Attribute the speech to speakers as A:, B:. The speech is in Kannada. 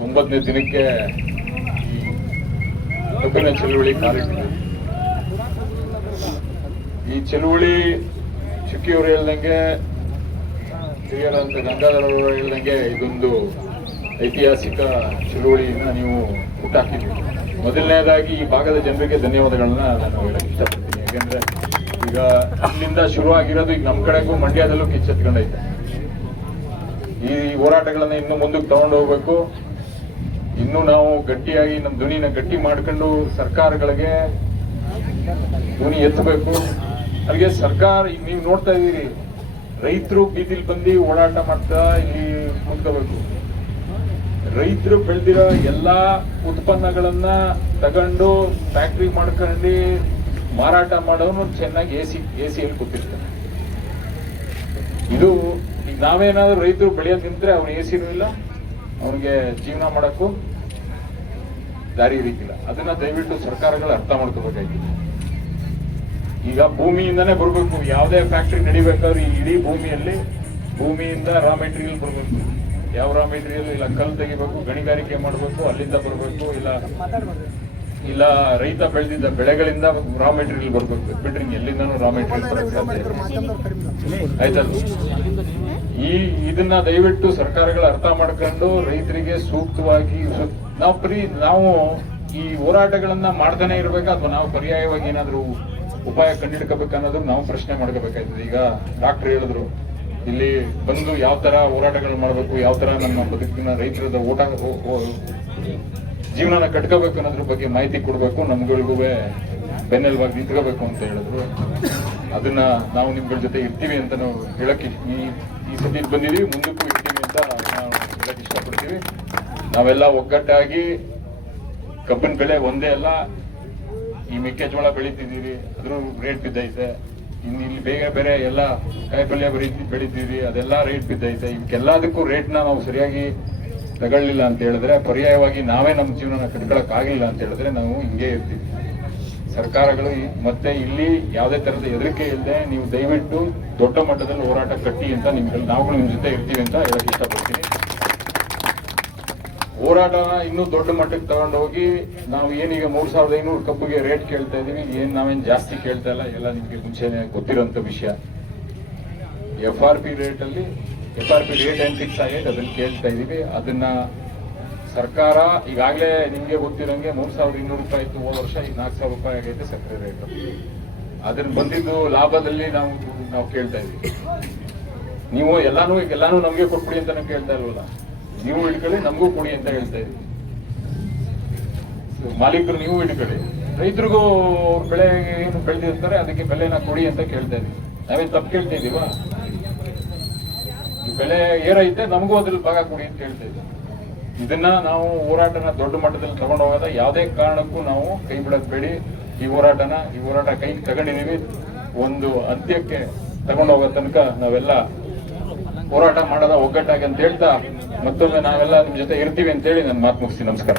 A: ಒಂಬತ್ತನೇ ದಿನಕ್ಕೆ ಕಬ್ಬಿನ ಚಳುವಳಿ ಕಾರ್ಯಕ್ರಮ. ಈ ಚಳುವಳಿ ಚುಕ್ಕಿಯವರು ಹೇಳ್ದಂಗೆ ಹಿರಿಯರಂತ ಗಂಗಾಧರ ಅವರು ಹೇಳ್ದಂಗೆ ಇದೊಂದು ಐತಿಹಾಸಿಕ ಚಳುವಳಿಯನ್ನು ನೀವು ಹುಟ್ಟಾಕಿದ್ರಿ ಮೊದಲನೇದಾಗಿ ಈ ಭಾಗದ ಜನರಿಗೆ ಧನ್ಯವಾದಗಳನ್ನ ನಾನು ಹೇಳಕ್ ಇಷ್ಟಪಡ್ತೀನಿ. ಯಾಕೆಂದ್ರೆ ಈಗ ಇಲ್ಲಿಂದ ಶುರು ಆಗಿರೋದು ಈಗ ನಮ್ಮ ಕಡೆಗೂ ಮಂಡ್ಯದಲ್ಲೂ ಕಿಚ್ಚೆತ್ಕೊಂಡೈತೆ. ಈ ಹೋರಾಟಗಳನ್ನ ಇನ್ನು ಮುಂದಕ್ಕೆ ತಗೊಂಡು ಹೋಗ್ಬೇಕು. ಇನ್ನು ನಾವು ಗಟ್ಟಿಯಾಗಿ ನಮ್ಮ ಧ್ವನಿನ ಗಟ್ಟಿ ಮಾಡ್ಕೊಂಡು ಸರ್ಕಾರಗಳಿಗೆ ಧ್ವನಿ ಎತ್ತಬೇಕು. ಅಲ್ಲಿಗೆ ಸರ್ಕಾರ ನೀವು ನೋಡ್ತಾ ಇದ್ದೀರಿ, ರೈತರು ಬೀದಿಲಿ ಬಂದು ಓಡಾಟ ಮಾಡ್ತಾ ಇಲ್ಲಿ ಕುತ್ಕೋಬೇಕು ರೈತರು ಬೆಳೆದಿರೋ ಎಲ್ಲಾ ಉತ್ಪನ್ನಗಳನ್ನ ತಗೊಂಡು ಫ್ಯಾಕ್ಟ್ರಿ ಮಾಡ್ಕೊಂಡು ಮಾರಾಟ ಮಾಡೋನು ಚೆನ್ನಾಗಿ ಎ ಸಿ ಎ ಸಿಯಲ್ಲಿ ಕೂತಿರ್ತಾನೆ ಇದು ಈಗ ನಾವೇನಾದ್ರೂ ರೈತರು ಬೆಳೆಯೋದು ನಿಂತರೆ ಅವ್ನು ಎ ಸಿನೂ ಇಲ್ಲ, ಅವ್ರಿಗೆ ಜೀವನ ಮಾಡಕ್ಕೂ ದಾರಿ ಇರಿಕಿಲ್ಲ ಅದನ್ನ ದಯವಿಟ್ಟು ಸರ್ಕಾರಗಳು ಅರ್ಥ ಮಾಡ್ಕೋಬೇಕಾಗಿದೆ ಈಗ ಭೂಮಿಯಿಂದನೇ ಬರಬೇಕು. ಯಾವುದೇ ಫ್ಯಾಕ್ಟ್ರಿ ನಡಿಬೇಕಾದ್ರೆ ಈ ಇಡೀ ಭೂಮಿಯಲ್ಲಿ ಭೂಮಿಯಿಂದ ರಾ ಮೆಟೀರಿಯಲ್ ಬರಬೇಕು. ಯಾವ ರಾ ಮೆಟೀರಿಯಲ್ ಇಲ್ಲ ಕಲ್ಲು ತೆಗಿಬೇಕು ಗಣಿಗಾರಿಕೆ ಮಾಡಬೇಕು ಅಲ್ಲಿಂದ ಬರಬೇಕು ಇಲ್ಲ ಇಲ್ಲ ರೈತ ಬೆಳೆದಿದ್ದ ಬೆಳೆಗಳಿಂದ ರಾ ಮೆಟೀರಿಯಲ್ ಬರಬೇಕು. ಬಿಡ್ರಿ ಎಲ್ಲಿಂದನೂ ರಾ ಮೆಟೀರಿಯಲ್ ಬರಬೇಕು ಆಯ್ತಲ್ಲ? ಈ ಇದನ್ನ ದಯವಿಟ್ಟು ಸರ್ಕಾರಗಳು ಅರ್ಥ ಮಾಡ್ಕೊಂಡು ರೈತರಿಗೆ ಸೂಕ್ತವಾಗಿ ನಾವು ಪ್ರೀ ನಾವು ಈ ಹೋರಾಟಗಳನ್ನ ಮಾಡ್ತಾನೆ ಇರ್ಬೇಕಾ ಅಥವಾ ನಾವು ಪರ್ಯಾಯವಾಗಿ ಏನಾದ್ರು ಉಪಾಯ ಕಂಡಿಡ್ಕೋಬೇಕು ಅನ್ನೋದು ನಾವು ಪ್ರಶ್ನೆ ಮಾಡ್ಕೋಬೇಕಾಯ್ತದೆ. ಈಗ ಡಾಕ್ಟರ್ ಹೇಳಿದ್ರು, ಇಲ್ಲಿ ಬಂದು ಯಾವ ತರ ಹೋರಾಟಗಳು ಮಾಡಬೇಕು, ಯಾವ ತರ ನಮ್ಮ ಬದುಕಿನ ರೈತರದ ಓಟ ಜೀವನನ ಕಟ್ಕೋಬೇಕು ಅನ್ನೋದ್ರ ಬಗ್ಗೆ ಮಾಹಿತಿ ಕೊಡ್ಬೇಕು, ನಮ್ಗಳಿಗೂ ಬೆನ್ನೆಲುಬಾಗಿ ನಿಂತ್ಕೋಬೇಕು ಅಂತ ಹೇಳಿದ್ರು. ಅದನ್ನ ನಾವು ನಿಮ್ಗಳ ಜೊತೆ ಇರ್ತೀವಿ ಅಂತ ನಾವು ಹೇಳಕ್ಕೆ ಈ ಈ ಸತಿ ಬಂದಿದ್ದೀವಿ ಮುಂದಕ್ಕೂ ಇರ್ತೀವಿ ಅಂತ ನಾವು ಹೇಳಕ್ಕೆ ಇಷ್ಟಪಡ್ತೀವಿ. ನಾವೆಲ್ಲ ಒಗ್ಗಟ್ಟಾಗಿ ಕಬ್ಬಿನ ಬೆಳೆ ಒಂದೇ ಅಲ್ಲ, ಈ ಮೆಕ್ಕೆಜೋಳ ಬೆಳಿತಿದ್ದೀವಿ ಅದ್ರ ರೇಟ್ ಬಿದ್ದೈತೆ. ಇನ್ನು ಇಲ್ಲಿ ಬೇಗ ಬೇರೆ ಎಲ್ಲ ಕಾಯಿಪಲ್ಯ ಬೆಳೀತಿ ಬೆಳಿತೀವಿ ಅದೆಲ್ಲ ರೇಟ್ ಬಿದ್ದೈತೆ. ಇವಕ್ಕೆಲ್ಲದಕ್ಕೂ ರೇಟ್ನ ನಾವು ಸರಿಯಾಗಿ ತಗೊಳ್ಳಿಲ್ಲ ಅಂತ ಹೇಳಿದ್ರೆ, ಪರ್ಯಾಯವಾಗಿ ನಾವೇ ನಮ್ಮ ಜೀವನ ಕಟ್ಕೊಳಕ್ ಆಗಿಲ್ಲ ಅಂತ ಹೇಳಿದ್ರೆ ನಾವು ಹಿಂಗೆ ಇರ್ತೀವಿ. ಸರ್ಕಾರಗಳು ಮತ್ತೆ ಇಲ್ಲಿ ಯಾವುದೇ ತರದ ಹೆದರಿಕೆ ಇಲ್ಲದೆ ನೀವು ದಯವಿಟ್ಟು ದೊಡ್ಡ ಮಟ್ಟದಲ್ಲಿ ಹೋರಾಟ ಕಟ್ಟಿ ಅಂತ ನಿಮ್ಗೆ ನಾವುಗಳು ನಿಮ್ಮ ಜೊತೆ ಇರ್ತೀವಿ ಅಂತ ಹೇಳಕ್ ಇಷ್ಟಪಡ್ತೀನಿ. ಹೋರಾಟ ಇನ್ನೂ ದೊಡ್ಡ ಮಟ್ಟಕ್ಕೆ ತಗೊಂಡೋಗಿ ನಾವು ಏನೀಗ ಮೂರ್ ಸಾವಿರದ ಐನೂರು ಕಬ್ಬಿಗೆ ರೇಟ್ ಕೇಳ್ತಾ ಇದೀವಿ. ಏನ್ ನಾವೇನ್ ಜಾಸ್ತಿ ಕೇಳ್ತಾ ಇಲ್ಲ. ಎಲ್ಲ ನಿಮ್ಗೆ ಮುಂಚೆನೆ ಗೊತ್ತಿರೋಂಥ ವಿಷಯ. ಎಫ್ ಆರ್ ಪಿ ರೇಟ್ ಅಲ್ಲಿ ಎಫ್ ಆರ್ ಪಿ ರೇಟ್ ಏನ್ ಫಿಕ್ಸ್ ಆಗೈತೆ ಅದನ್ನ ಕೇಳ್ತಾ ಇದೀವಿ. ಅದನ್ನ ಸರ್ಕಾರ ಈಗಾಗಲೇ ನಿಮಗೆ ಗೊತ್ತಿರೋಂಗೆ ಮೂರು ಸಾವಿರದ ಇನ್ನೂರು ರೂಪಾಯಿ ಇತ್ತು, ಹೋದ ವರ್ಷ ಈಗ ನಾಲ್ಕು ಸಾವಿರ ರೂಪಾಯಿ ಆಗೈತೆ ಸಕ್ಕರೆ ರೇಟ್ ಅದನ್ನ ಬಂದಿದ್ದು ಲಾಭದಲ್ಲಿ ನಾವು ನಾವು ಕೇಳ್ತಾ ಇದ್ದೀವಿ. ನೀವು ಎಲ್ಲಾನು ಎಲ್ಲಾನು ನಮಗೆ ಕೊಟ್ಬಿಡಿ ಅಂತ ನಾವು ಕೇಳ್ತಾ ಇಲ್ವಲ್ಲ? ನೀವು ಇಟ್ಕೊಳ್ಳಿ ನಮಗೂ ಕೊಡಿ ಅಂತ ಹೇಳ್ತಾ ಇದೀವಿ ಮಾಲೀಕರು ನೀವು ಇಟ್ಕೊಳ್ಳಿ ರೈತರಿಗೂ ಅವ್ರ ಬೆಳೆ ಏನು ಬೆಳೆದಿರ್ತಾರೆ, ಅದಕ್ಕೆ ಬೆಲೆನ ಕೊಡಿ ಅಂತ ಕೇಳ್ತಾ ಇದ್ದೀವಿ. ನಾವೇನ್ ತಪ್ಪು ಕೇಳ್ತಾ ಇದ್ದೀವ? ಬೆಲೆ ಏರೈತೆ, ನಮಗೂ ಅದ್ರಲ್ಲಿ ಭಾಗ ಕೊಡಿ ಅಂತ ಹೇಳ್ತಾ ಇದ್ದೀವಿ. ಇದನ್ನ ನಾವು ಹೋರಾಟನ ದೊಡ್ಡ ಮಟ್ಟದಲ್ಲಿ ತಗೊಂಡು ಹೋಗೋದ. ಯಾವುದೇ ಕಾರಣಕ್ಕೂ ನಾವು ಕೈ ಬಿಡಬೇಡಿ ಬೇಡಿ ಈ ಹೋರಾಟನ, ಈ ಹೋರಾಟ ಕೈ ತಗೊಂಡಿದ್ದೀವಿ. ಒಂದು ಅಂತ್ಯಕ್ಕೆ ತಗೊಂಡು ಹೋಗೋ ತನಕ ನಾವೆಲ್ಲ ಹೋರಾಟ ಮಾಡೋದ ಒಗ್ಗಟ್ಟಾಗಿ ಅಂತ ಹೇಳ್ತಾ ಮತ್ತೊಮ್ಮೆ ನಾವೆಲ್ಲ ನಿಮ್ಮ ಜೊತೆ ಇರ್ತೀವಿ ಅಂತ ಹೇಳಿ ನಾನು ಮಾತು ಮುಗಿಸಿ ನಮಸ್ಕಾರ.